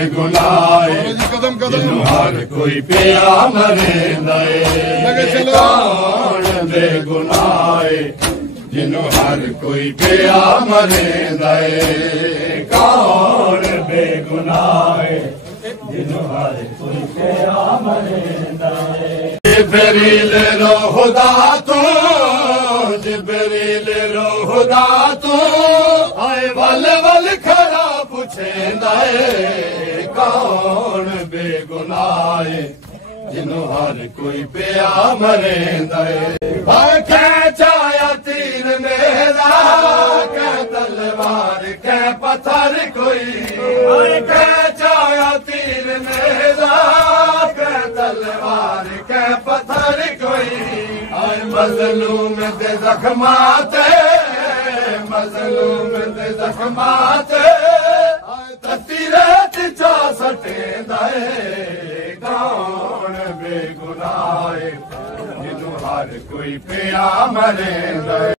बेगुनाह जिन्हों हर कोई पिया मरेंदा कौन बेगुनाह जिन्हों हर कोई पिया मरेंदा कौन बेगुनाह जिन्हों हर कोई पिया मरेंदा जिब्रील रो खुदा तू जिब्रील रो खुदा तू आए वल वल खड़ा पुछेंदा कौन बेगुनाह जिन्हों हर कोई पिया मरेंदा चाया तीर मेरा कै तलवार कै पत्थर कोई चाया तीर मेरा कै तलवार कै पत्थर कोई आए मजलूम दे जख्माते मजलूम दे जख्माते तीरथ चा सटेंदा कौन बेगुनाह जिन्हों हर कोई पिया मरेंदा।